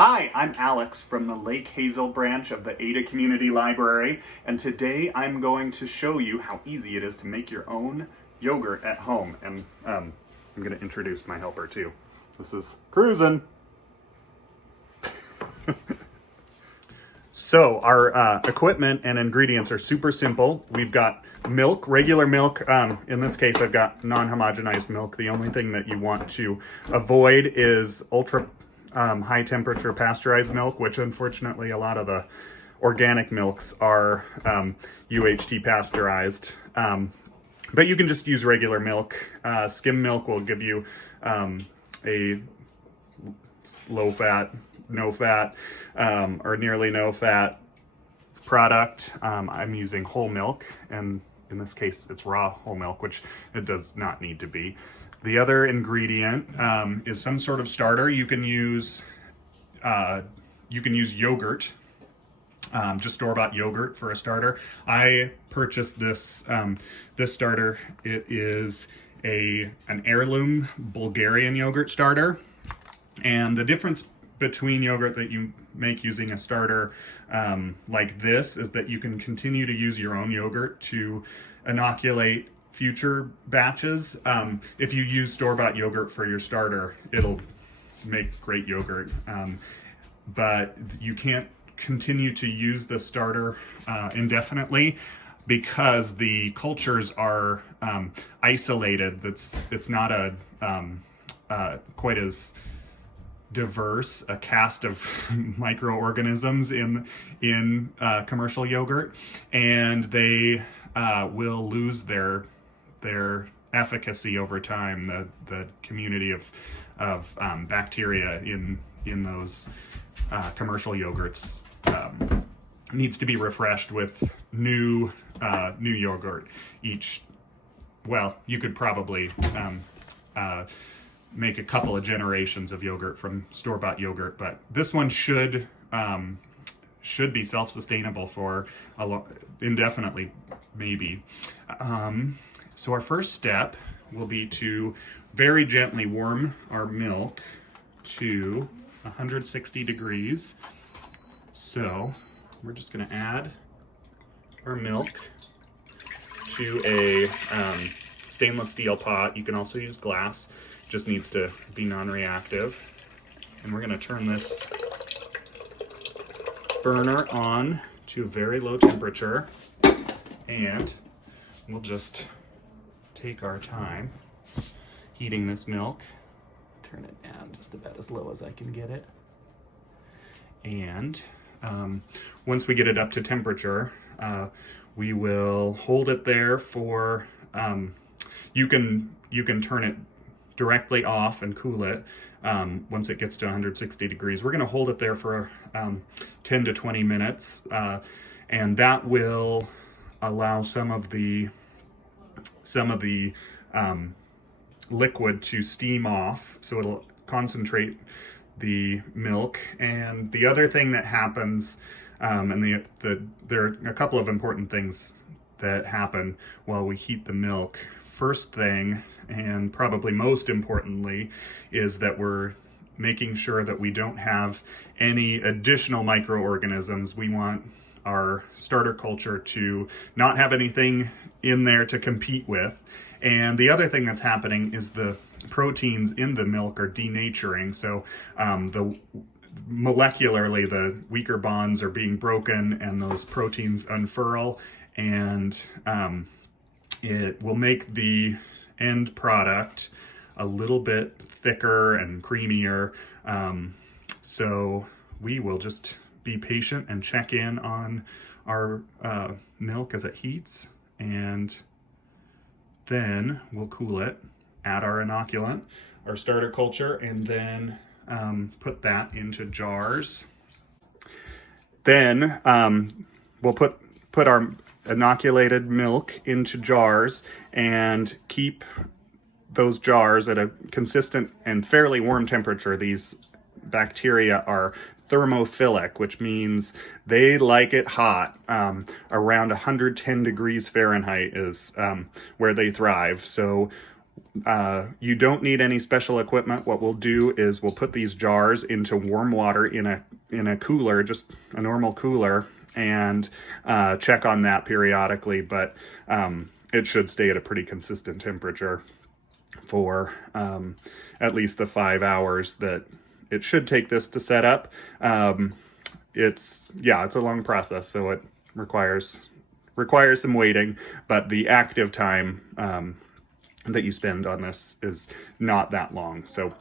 Hi, I'm Alex from the Lake Hazel branch of the Ada Community Library, and today I'm going to show you how easy it is to make your own yogurt at home. And I'm going to introduce my helper too. This is Cruisin'. So our equipment and ingredients are super simple. We've got milk, regular milk. In this case, I've got non-homogenized milk. The only thing that you want to avoid is ultra high temperature pasteurized milk, which unfortunately a lot of the organic milks are UHT pasteurized. But you can just use regular milk. Skim milk will give you a low fat, no fat, or nearly no fat product. I'm using whole milk, and in this case it's raw whole milk, which it does not need to be. The other ingredient is some sort of starter. You can use yogurt, just store-bought yogurt for a starter. I purchased this this starter. It is an heirloom Bulgarian yogurt starter, and the difference between yogurt that you make using a starter like this is that you can continue to use your own yogurt to inoculate future batches. If you use store-bought yogurt for your starter, it'll make great yogurt, but you can't continue to use the starter indefinitely because the cultures are isolated. It's not quite as diverse a cast of microorganisms in commercial yogurt, and they will lose their efficacy over time. The community of bacteria in those commercial yogurts needs to be refreshed with new yogurt each. Well, you could probably make a couple of generations of yogurt from store-bought yogurt, but this one should be self-sustainable for indefinitely, maybe. So our first step will be to very gently warm our milk to 160 degrees. So we're just going to add our milk to a stainless steel pot. You can also use glass, just needs to be non-reactive. And we're going to turn this burner on to a very low temperature, and we'll just take our time heating this milk. Turn it down just about as low as I can get it. And once we get it up to temperature, we will hold it there for, you can turn it directly off and cool it once it gets to 160 degrees. We're going to hold it there for 10 to 20 minutes, and that will allow some of the liquid to steam off, so it'll concentrate the milk. And the other thing that happens, and there are a couple of important things that happen while we heat the milk. First thing, and probably most importantly, is that we're making sure that we don't have any additional microorganisms. We want our starter culture to not have anything in there to compete with. And the other thing that's happening is the proteins in the milk are denaturing. So molecularly, the weaker bonds are being broken and those proteins unfurl, and it will make the end product a little bit thicker and creamier. So we will just be patient and check in on our milk as it heats, and then we'll cool it, add our inoculant, our starter culture, and then put that into jars. Then we'll put our inoculated milk into jars and keep those jars at a consistent and fairly warm temperature. These bacteria are thermophilic, which means they like it hot. Around 110 degrees Fahrenheit is where they thrive. So You don't need any special equipment. What we'll do is we'll put these jars into warm water in a cooler, just a normal cooler, and check on that periodically, but it should stay at a pretty consistent temperature for at least the 5 hours that it should take this to set up. It's a long process, so it requires some waiting, but the active time that you spend on this is not that long. So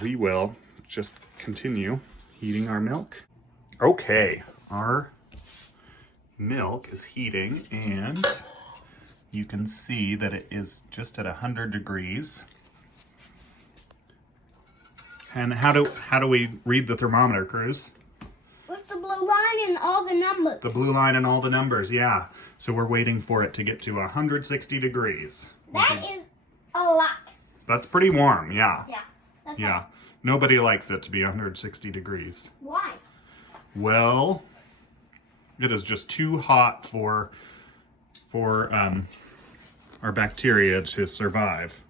we will just continue heating our milk. Okay, our milk is heating, and you can see that it is just at 100 degrees. And how do we read the thermometer, Cruz? With the blue line and all the numbers. The blue line and all the numbers, yeah. So we're waiting for it to get to 160 degrees. That is a lot. That's pretty warm, yeah. Yeah. That's Yeah. right. Nobody likes it to be 160 degrees. Why? Well, it is just too hot for our bacteria to survive.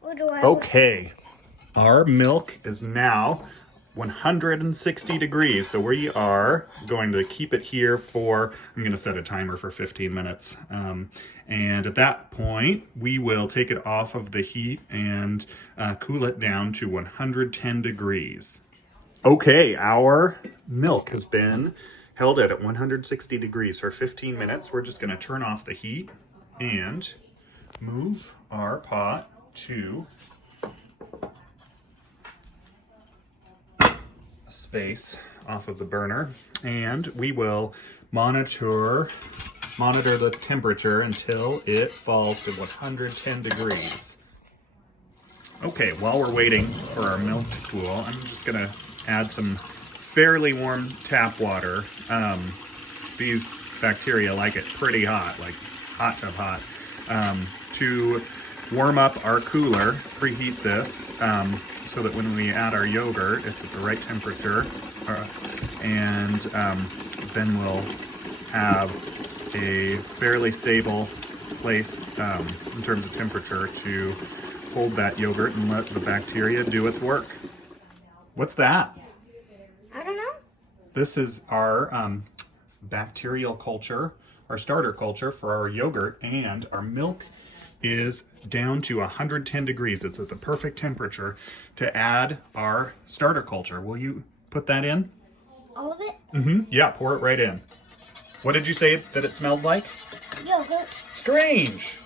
What do I Okay, our milk is now 160 degrees, so we are going to keep it here for, I'm going to set a timer for 15 minutes, and at that point we will take it off of the heat and cool it down to 110 degrees. Okay, our milk has been held at 160 degrees for 15 minutes. We're just going to turn off the heat and move our pot to space off of the burner, and we will monitor the temperature until it falls to 110 degrees. Okay, while we're waiting for our milk to cool, I'm just gonna add some fairly warm tap water. These bacteria like it pretty hot, like hot tub hot. To warm up our cooler, preheat this so that when we add our yogurt, it's at the right temperature, and then we'll have a fairly stable place in terms of temperature to hold that yogurt and let the bacteria do its work. What's that? I don't know. This is our bacterial culture, our starter culture for our yogurt, and our milk is down to 110 degrees. It's at the perfect temperature to add our starter culture. Will you put that in? All of it? Mm-hmm. Yeah, pour it right in. What did you say that it smelled like? Yogurt. Strange.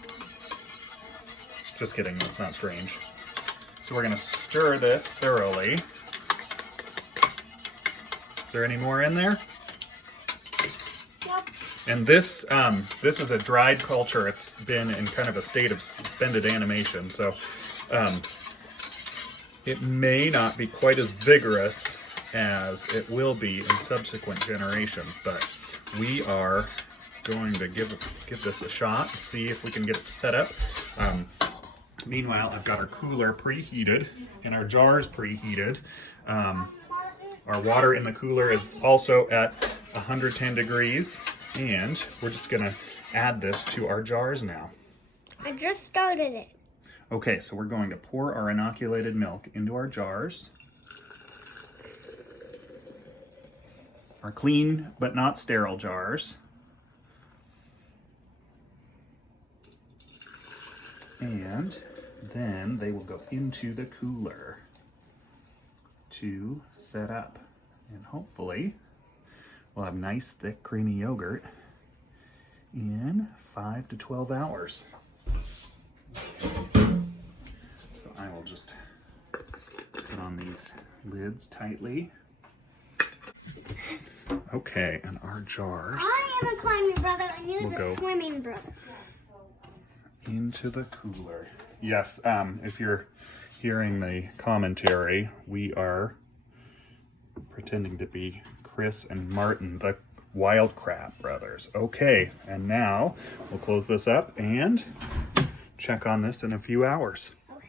Just kidding, that's not strange. So we're gonna stir this thoroughly. Is there any more in there? Yep. And this is a dried culture. It's been in kind of a state of suspended animation, so it may not be quite as vigorous as it will be in subsequent generations, but we are going to give this a shot, see if we can get it to set up. Meanwhile, I've got our cooler preheated and our jars preheated. Our water in the cooler is also at 110 degrees, and we're just gonna add this to our jars now. I just started it. Okay, so we're going to pour our inoculated milk into our jars. Our clean but not sterile jars. And then they will go into the cooler to set up. And hopefully we'll have nice, thick, creamy yogurt in 5 to 12 hours. So I will just put on these lids tightly. Okay, and our jars I am a climbing brother and you're We'll the go. swimming brother. into the cooler. Yes, if you're hearing the commentary, we are pretending to be Chris and Martin, the Wild Crab brothers. Okay, and now we'll close this up and check on this in a few hours. Okay.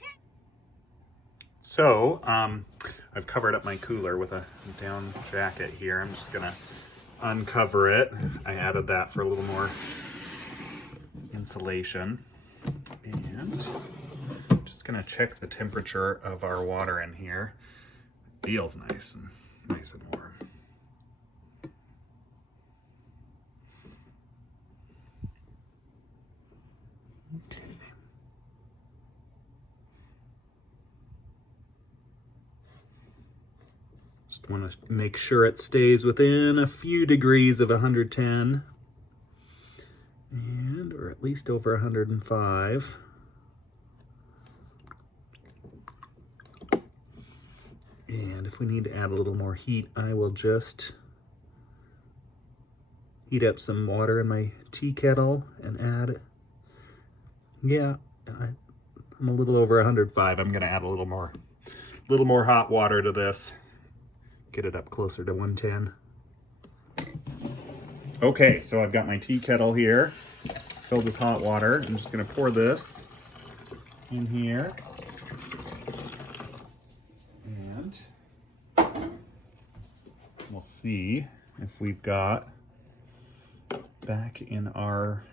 So, I've covered up my cooler with a down jacket here. I'm just gonna uncover it. I added that for a little more insulation. And just gonna check the temperature of our water in here. Feels nice and warm. Okay. Just want to make sure it stays within a few degrees of 110. Or at least over 105. And if we need to add a little more heat, I will just heat up some water in my tea kettle and add, I'm a little over 105. I'm gonna add a little more hot water to this. Get it up closer to 110. Okay, so I've got my tea kettle here, filled with hot water. I'm just gonna pour this in here. And we'll see if we've got back in our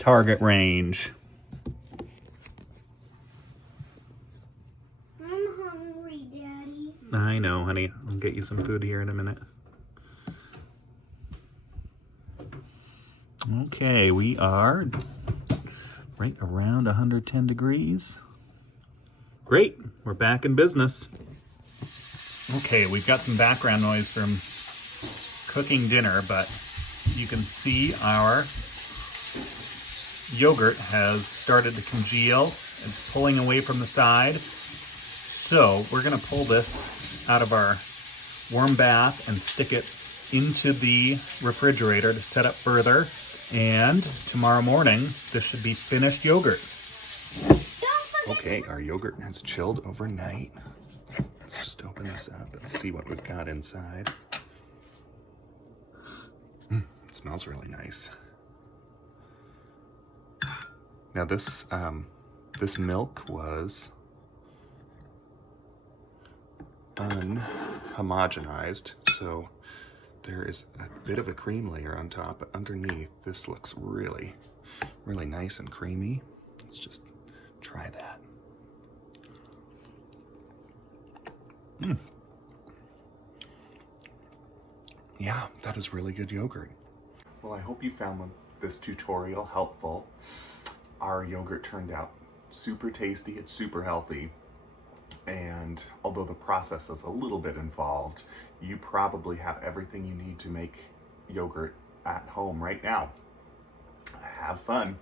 target range. I'm hungry, Daddy. I know, honey. I'll get you some food here in a minute. Okay, we are right around 110 degrees. Great, we're back in business. Okay, we've got some background noise from cooking dinner, but you can see our yogurt has started to congeal. It's pulling away from the side. So we're gonna pull this out of our warm bath and stick it into the refrigerator to set up further. And tomorrow morning, this should be finished yogurt. Okay, our yogurt has chilled overnight. Let's just open this up and see what we've got inside. It smells really nice. Now this milk was unhomogenized, so there is a bit of a cream layer on top, but underneath this looks really, really nice and creamy. Let's just try that. Yeah, that is really good yogurt. Well, I hope you found this tutorial helpful. Our yogurt turned out super tasty, it's super healthy, and although the process is a little bit involved, you probably have everything you need to make yogurt at home right now. Have fun.